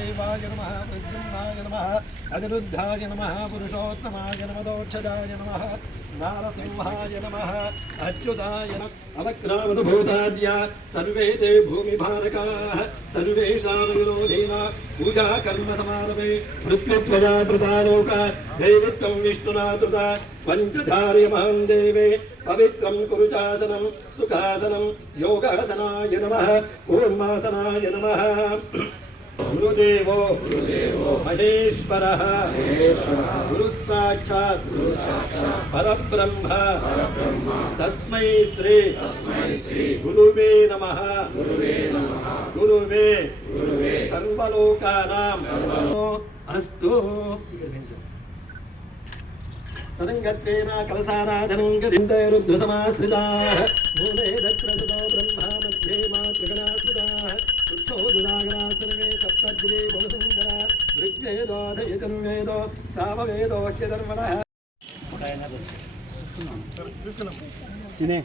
वासुदेवाय नमः प्रद्युम्नाय नमः अनिरुद्धाय नमः पुरुषोत्तमाय नमः दोक्षजाय नमः नारसिंहाय नमः अच्युताय अवक्रामतभूताद्य सर्वे ते भूमिभारकाः सर्वेषां विरोधेन पूजा कर्म समारभे मृत्युत्वया कृतालोका दैवत्वं विष्णुना कृता पञ्चधार्यमहं देवे पवित्रं कुरुचासनं सुखासनं योगासनाय नमः कूर्मासनाय नमः गुरुदेवो महेश्वरः गुरुः साक्षात् परब्रह्म तस्मै श्री गुरुवे नमः गुरुवे सर्वलोकानां अस्तु तदङ्गत्वेन कलसाराधनं गदिन्ते रुद्रसमाश्रिताः मूले दत्रसुतो ब्रह्मा मध्ये मातृगणाश्रिताः वृक्षोदुदागरा सर्वे सप्तद्वे बहुसुन्दरा ऋग्वेदोऽधयजुर्वेदो सामवेदो ह्यधर्मणः చినే